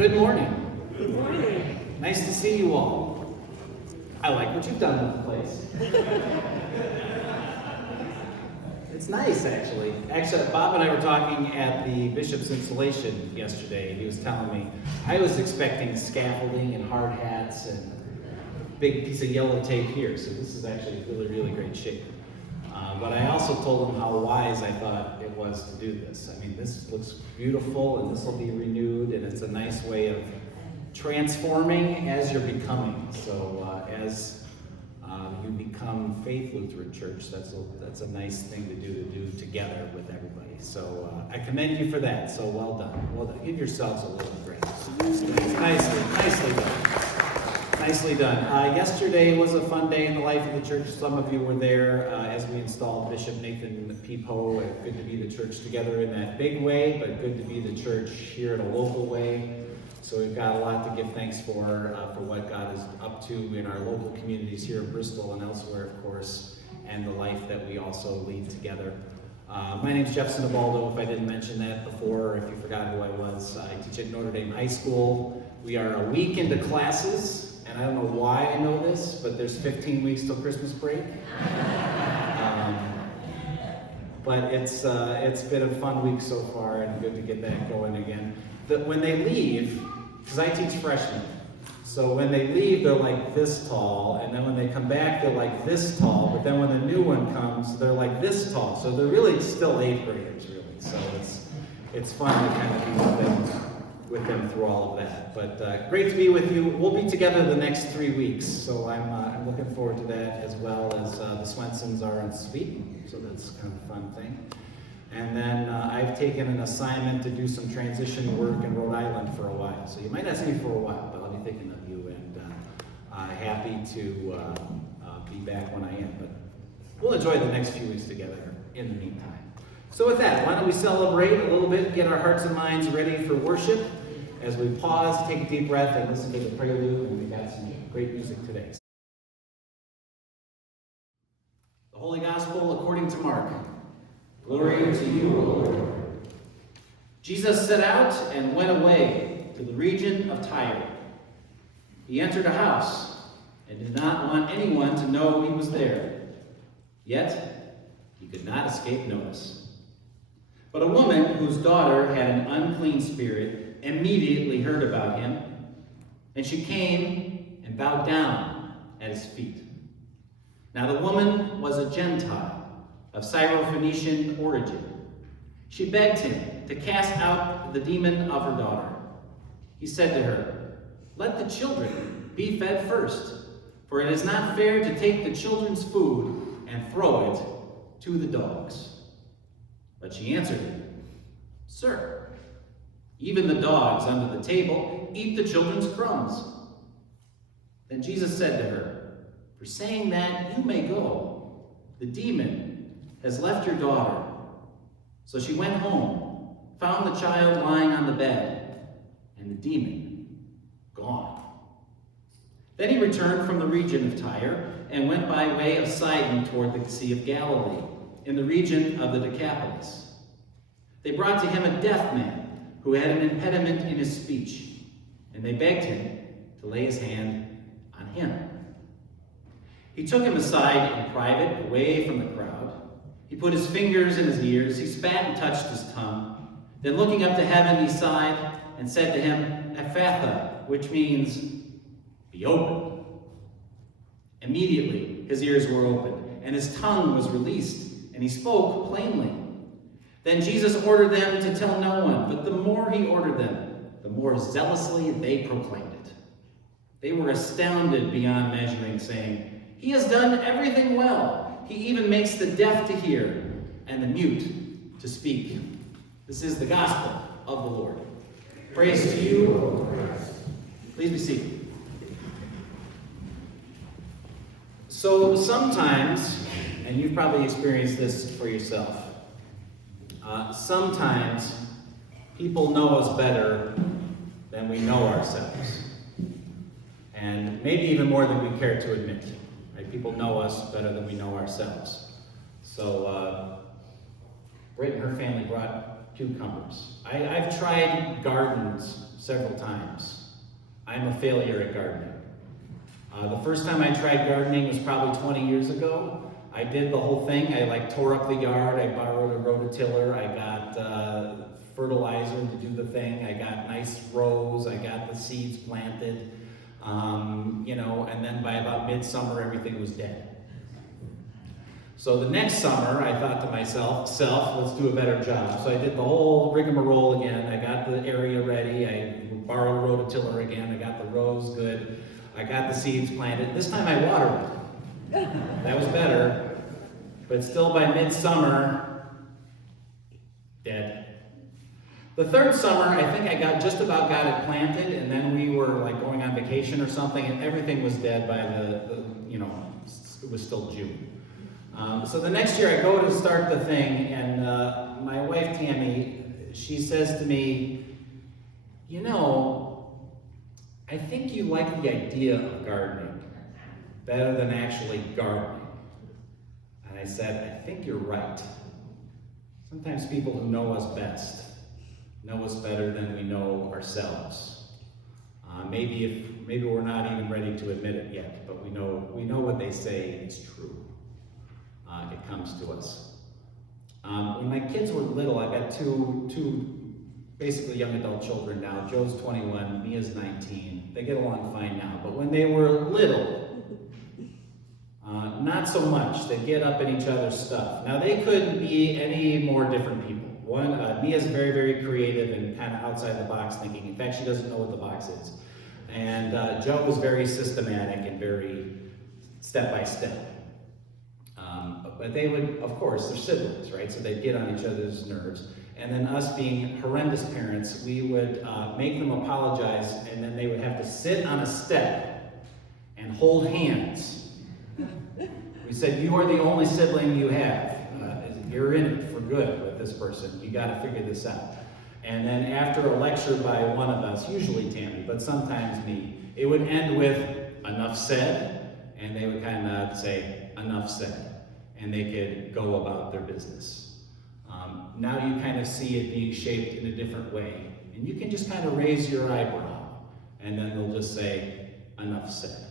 Good morning. Good morning. Nice to see you all. I like what you've done with the place. It's nice, actually. Actually, Bob and I were talking at the bishop's installation yesterday. He was telling me, I was expecting scaffolding and hard hats and a big piece of yellow tape here, so this is actually really, really great shape. But I also told him how wise I thought it was to do this. I mean, this looks beautiful, and this will be renewed, and it's a nice way of transforming as you're becoming. So as you become Faith Lutheran Church, that's a nice thing to do together with everybody. So I commend you for that. So well done. Well done. Give yourselves a little grace. Nicely done. Nicely done. Yesterday was a fun day in the life of the church. Some of you were there as we installed Bishop Nathan Peepo. Good to be the church together in that big way, but good to be the church here in a local way. So we've got a lot to give thanks for what God is up to in our local communities here in Bristol and elsewhere, of course, and the life that we also lead together. My name's Jeff Sinabaldo, if I didn't mention that before, or if you forgot who I was. I teach at Notre Dame High School. We are a week into classes. And I don't know why I know this, but there's 15 weeks till Christmas break. But it's been a fun week so far, and good to get that going again. When they leave, because I teach freshmen, so when they leave, they're like this tall, and then when they come back, they're like this tall, but then when the new one comes, they're like this tall. So they're really still 8th graders, really. So it's fun to kind of be with them through all of that. But great to be with you. We'll be together the next 3 weeks, so I'm looking forward to that, as well as the Swensons are on Sweden, so that's kind of a fun thing. And then I've taken an assignment to do some transition work in Rhode Island for a while. So you might not see me for a while, but I'll be thinking of you, and happy to be back when I am. But we'll enjoy the next few weeks together in the meantime. So with that, why don't we celebrate a little bit, get our hearts and minds ready for worship as we pause, take a deep breath, and listen to the prelude, and we've got some great music today. The Holy Gospel according to Mark. Glory to you, O Lord. Jesus set out and went away to the region of Tyre. He entered a house and did not want anyone to know he was there. Yet he could not escape notice. But a woman whose daughter had an unclean spirit immediately heard about him, and she came and bowed down at his feet. Now the woman was a Gentile of Syrophoenician origin. She begged him to cast out the demon of her daughter. He said to her, "Let the children be fed first, for it is not fair to take the children's food and throw it to the dogs." But she answered him, "Sir, even the dogs under the table eat the children's crumbs." Then Jesus said to her, "For saying that, you may go. The demon has left your daughter." So she went home, found the child lying on the bed, and the demon gone. Then he returned from the region of Tyre and went by way of Sidon toward the Sea of Galilee, in the region of the Decapolis. They brought to him a deaf man who had an impediment in his speech, and they begged him to lay his hand on him. He took him aside in private, away from the crowd. He put his fingers in his ears, he spat and touched his tongue. Then looking up to heaven, he sighed and said to him, "Ephphatha," which means, "Be opened." Immediately his ears were opened, and his tongue was released, and he spoke plainly. Then Jesus ordered them to tell no one, but the more he ordered them, the more zealously they proclaimed it. They were astounded beyond measuring, saying, "He has done everything well. He even makes the deaf to hear and the mute to speak." This is the gospel of the Lord. Praise to you, O Christ. Please be seated. So sometimes, and you've probably experienced this for yourself, sometimes people know us better than we know ourselves. And maybe even more than we care to admit. Right? People know us better than we know ourselves. So Britt and her family brought cucumbers. I've tried gardens several times. I'm a failure at gardening. The first time I tried gardening was probably 20 years ago. I did the whole thing. I tore up the yard. I borrowed a rototiller. I got fertilizer to do the thing. I got nice rows. I got the seeds planted. And then by about midsummer, everything was dead. So the next summer, I thought to myself, let's do a better job. So I did the whole rigmarole again. I got the area ready. I borrowed a rototiller again. I got the rows good. I got the seeds planted. This time I watered it. That was better. But still by midsummer, dead. The third summer, I think I just about got it planted, and then we were like going on vacation or something, and everything was dead by it was still June. So the next year I go to start the thing, and my wife Tammy, she says to me, I think you like the idea of gardening better than actually gardening. And I said, I think you're right. Sometimes people who know us best know us better than we know ourselves. Maybe we're not even ready to admit it yet, but we know what they say is true. It comes to us. When my kids were little, I've got two basically young adult children now. Joe's 21, Mia's 19. They get along fine now, but when they were little, not so much. They get up in each other's stuff. Now they couldn't be any more different people. Mia's very, very creative and kind of outside the box thinking. In fact, she doesn't know what the box is. And Joe was very systematic and very step-by-step. But they would, of course, they're siblings, right? So they'd get on each other's nerves. And then us being horrendous parents, we would make them apologize, and then they would have to sit on a step and hold hands. We said, you are the only sibling you have. You're in it for good with this person. You got to figure this out. And then after a lecture by one of us, usually Tammy, but sometimes me, it would end with enough said, and they would kind of say, enough said. And they could go about their business. Now you kind of see it being shaped in a different way. And you can just kind of raise your eyebrow, and then they'll just say, enough said.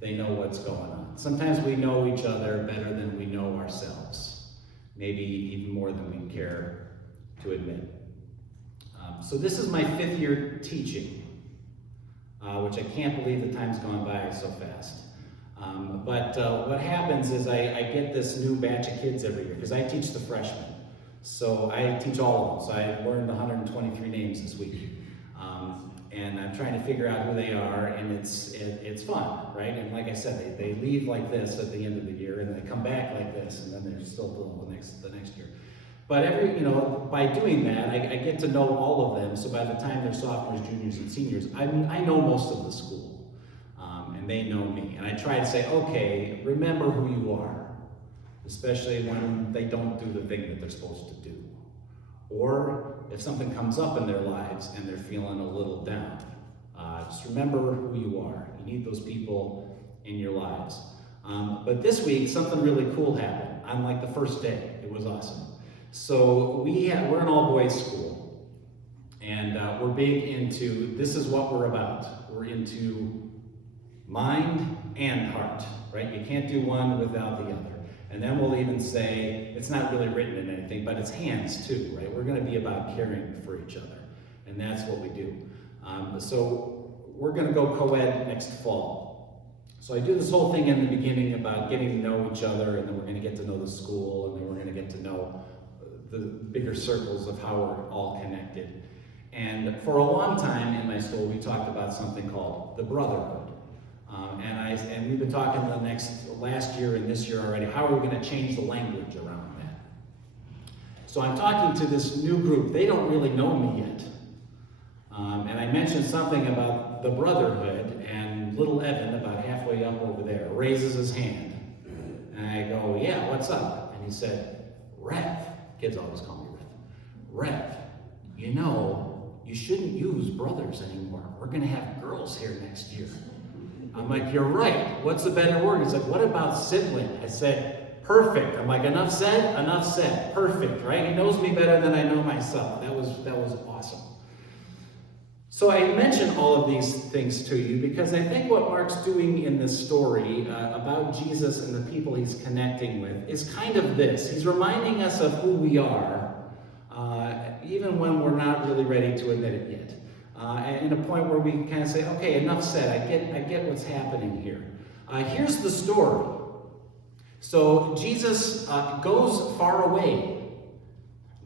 They know what's going on. Sometimes we know each other better than we know ourselves. Maybe even more than we care to admit. So this is my 5th year teaching, which I can't believe the time's gone by so fast. But what happens is I get this new batch of kids every year, because I teach the freshmen. So I teach all of them. So I learned 123 names this week. And I'm trying to figure out who they are, and it's fun, right? And like I said, they leave like this at the end of the year, and they come back like this, and then they're still the next year. But by doing that, I get to know all of them. So by the time they're sophomores, juniors, and seniors, I know most of the school. And they know me. And I try to say, okay, remember who you are, especially when they don't do the thing that they're supposed to do. Or if something comes up in their lives and they're feeling a little down, just remember who you are. You need those people in your lives. But this week, something really cool happened on like the first day. It was awesome. So we're an all-boys school, and we're big into, this is what we're about. We're into mind and heart, right? You can't do one without the other. And then we'll even say, it's not really written in anything, but it's hands too, right? We're going to be about caring for each other. And that's what we do. So we're going to go co-ed next fall. So I do this whole thing in the beginning about getting to know each other, and then we're going to get to know the school, and then we're going to get to know the bigger circles of how we're all connected. And for a long time in my school, we talked about something called the brotherhood. And we've been talking last year and this year already, how are we going to change the language around that? So I'm talking to this new group. They don't really know me yet. And I mentioned something about the brotherhood, and little Evan, about halfway up over there, raises his hand. And I go, yeah, what's up? And he said, Rev. Kids always call me Rev. You shouldn't use brothers anymore. We're going to have girls here next year. I'm like, you're right. What's the better word? He's like, what about sibling? I said, Perfect. I'm like, enough said, enough said. Perfect, right? He knows me better than I know myself. That was awesome. So I mention all of these things to you because I think what Mark's doing in this story about Jesus and the people he's connecting with is kind of this. He's reminding us of who we are, even when we're not really ready to admit it yet. And a point where we can kind of say, okay, enough said. I get what's happening here. Here's the story. So Jesus goes far away.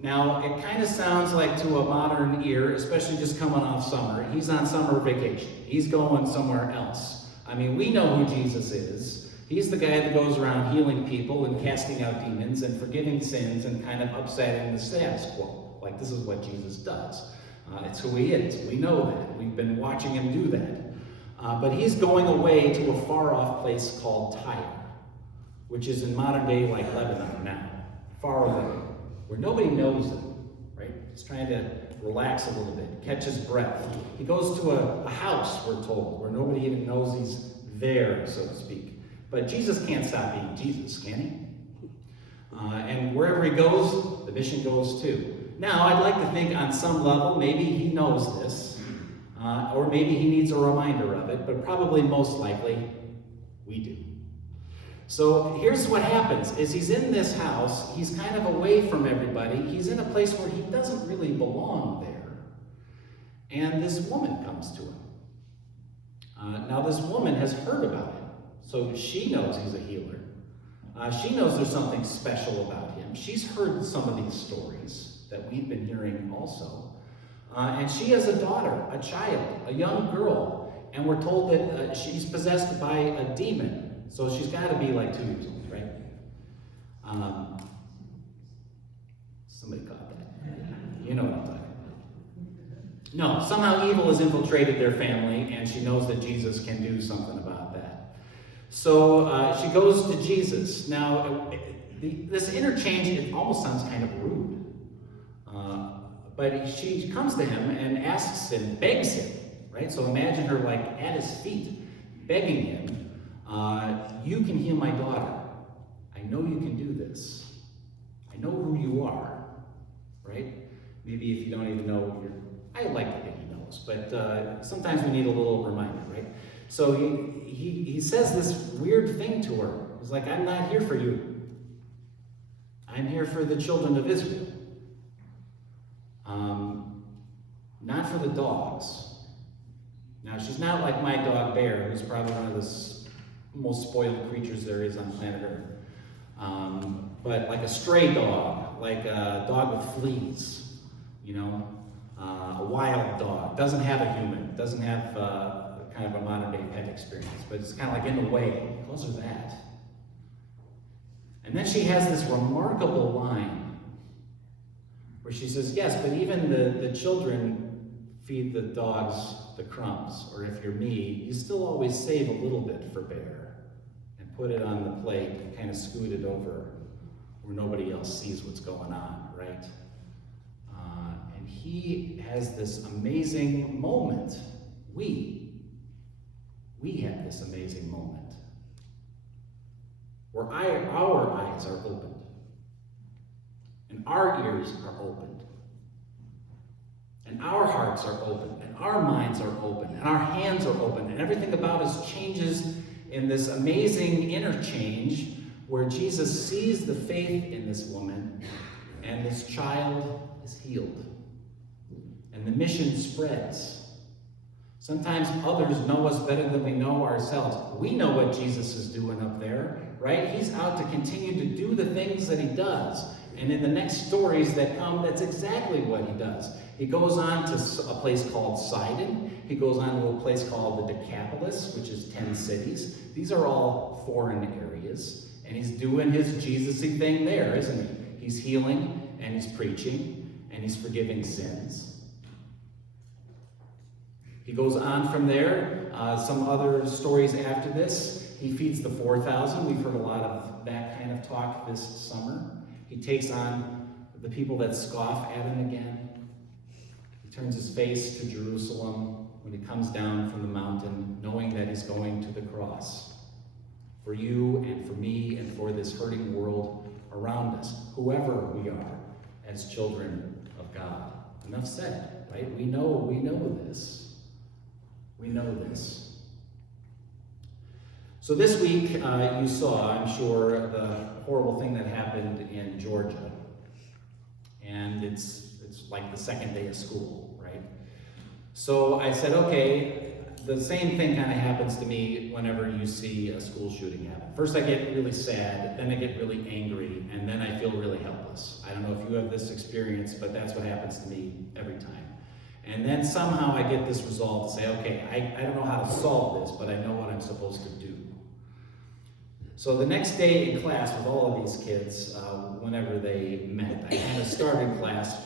Now, it kind of sounds like to a modern ear, especially just coming off summer, he's on summer vacation. He's going somewhere else. I mean, we know who Jesus is. He's the guy that goes around healing people and casting out demons and forgiving sins and kind of upsetting the status quo. Like, this is what Jesus does. It's who he is. We know that. We've been watching him do that. But he's going away to a far-off place called Tyre, which is in modern day like Lebanon now, far away, where nobody knows him, right? He's trying to relax a little bit, catch his breath. He goes to a house, we're told, where nobody even knows he's there, so to speak. But Jesus can't stop being Jesus, can he? And wherever he goes, the mission goes too. Now, I'd like to think on some level, maybe he knows this, or maybe he needs a reminder of it, but probably most likely, we do. So here's what happens, is he's in this house, he's kind of away from everybody, he's in a place where he doesn't really belong there, and this woman comes to him. Now this woman has heard about him, so she knows he's a healer. She knows there's something special about him. She's heard some of these stories that we've been hearing also. And she has a daughter, a child, a young girl, and we're told that she's possessed by a demon. So she's got to be like 2 years old, right? Somebody caught that. You know what I'm talking about. No, somehow evil has infiltrated their family, and she knows that Jesus can do something about that. So she goes to Jesus. Now, this interchange, it almost sounds kind of rude. But she comes to him and asks him, begs him, right? So imagine her like at his feet, begging him, you can heal my daughter. I know you can do this. I know who you are, right? Maybe if you don't even know, I like to think he knows, but sometimes we need a little reminder, right? So he says this weird thing to her. He's like, I'm not here for you. I'm here for the children of Israel. Not for the dogs. Now, she's not like my dog Bear, who's probably one of the most spoiled creatures there is on planet Earth. But like a stray dog, like a dog with fleas, you know, a wild dog, doesn't have a human, doesn't have kind of a modern day pet experience, but it's kind of like in the way. He calls her that. And then she has this remarkable line where she says, yes, but even the children feed the dogs the crumbs, or if you're me, you still always save a little bit for Bear and put it on the plate and kind of scoot it over where nobody else sees what's going on, right? And he has this amazing moment. We have this amazing moment where our eyes are opened and our ears are opened and our hearts are open, and our minds are open, and our hands are open, and everything about us changes in this amazing interchange where Jesus sees the faith in this woman, and this child is healed. And the mission spreads. Sometimes others know us better than we know ourselves. We know what Jesus is doing up there, right? He's out to continue to do the things that he does. And in the next stories that come, that's exactly what he does. He goes on to a place called Sidon. He goes on to a place called the Decapolis, which is 10 cities. These are all foreign areas. And he's doing his Jesus-y thing there, isn't he? He's healing, and he's preaching, and he's forgiving sins. He goes on from there. Some other stories after this. He feeds the 4,000. We've heard a lot of that kind of talk this summer. He takes on the people that scoff at him again. He turns his face to Jerusalem when he comes down from the mountain, knowing that he's going to the cross for you and for me and for this hurting world around us, whoever we are as children of God. Enough said, right? We know this. We know this. So this week, you saw, I'm sure, the horrible thing that happened in Georgia. And it's like the second day of school, right? So I said, okay, the same thing kind of happens to me whenever you see a school shooting happen. First I get really sad, then I get really angry, and then I feel really helpless. I don't know if you have this experience, but that's what happens to me every time. And then somehow I get this resolve to say, okay, I don't know how to solve this, but I know what I'm supposed to do. So the next day in class with all of these kids, whenever they met, I kind of started class,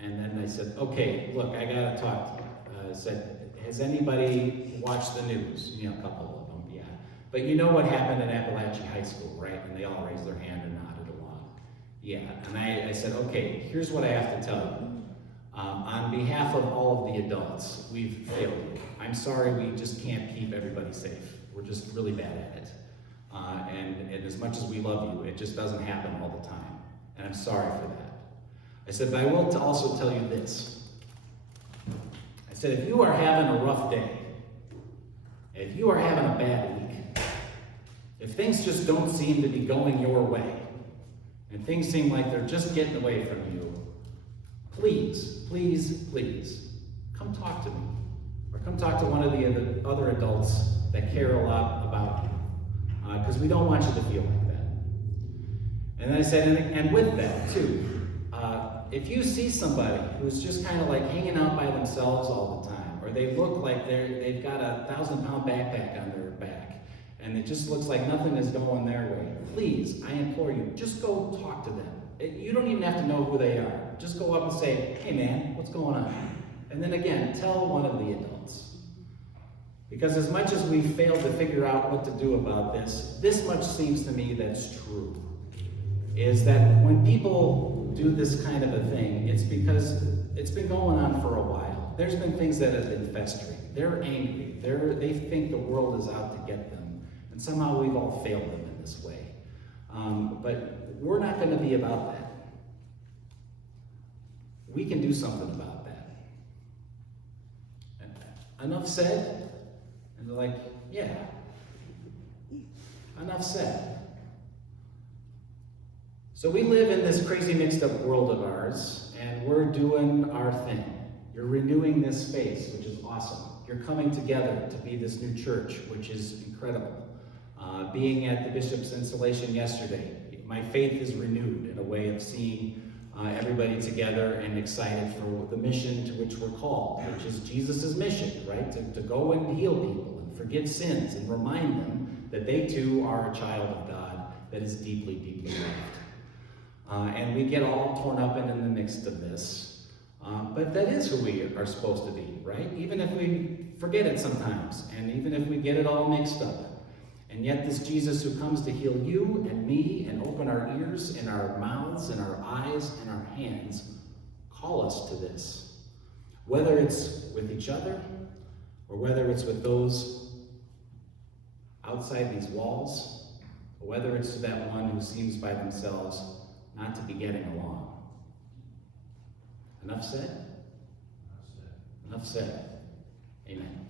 and then I said, okay, look, I gotta talk to you. I said, has anybody watched the news? You know, a couple of them, yeah. But you know what happened at Appalachian High School, right? And they all raised their hand and nodded along. Yeah, and I said, okay, here's what I have to tell you. On behalf of all of the adults, we've failed you. I'm sorry, we just can't keep everybody safe. We're just really bad at it. And as much as we love you, it just doesn't happen all the time. And I'm sorry for that. I said, but I will also tell you this. I said, if you are having a rough day, if you are having a bad week, if things just don't seem to be going your way, and things seem like they're just getting away from you, please, please, please, come talk to me. Or come talk to one of the other adults that care a lot about you. Because we don't want you to feel like that. And then I said, and with that too, if you see somebody who's just kind of like hanging out by themselves all the time, or they look like they've got a 1,000-pound backpack on their back, and it just looks like nothing is going their way, please, I implore you, just go talk to them. You don't even have to know who they are. Just go up and say, hey man, what's going on? And then again, tell one of the adults. Because as much as we've failed to figure out what to do about this much seems to me that's true. Is that when people do this kind of a thing, it's because it's been going on for a while. There's been things that have been festering. They're angry. They think the world is out to get them. And somehow we've all failed them in this way. But we're not going to be about that. We can do something about that. Enough said? And they're like, yeah, enough said. So we live in this crazy mixed up world of ours, and we're doing our thing. You're renewing this space, which is awesome. You're coming together to be this new church, which is incredible. Being at the bishop's installation yesterday, my faith is renewed in a way of seeing everybody together and excited for the mission to which we're called, which is Jesus' mission, right? To go and heal people and forgive sins and remind them that they too are a child of God that is deeply, deeply loved. And we get all torn up and in the midst of this. But that is who we are supposed to be, right? Even if we forget it sometimes, and even if we get it all mixed up. And yet this Jesus who comes to heal you and me and open our ears and our mouths and our eyes and our hands call us to this. Whether it's with each other or whether it's with those outside these walls, or whether it's to that one who seems by themselves not to be getting along. Enough said? Enough said. Amen.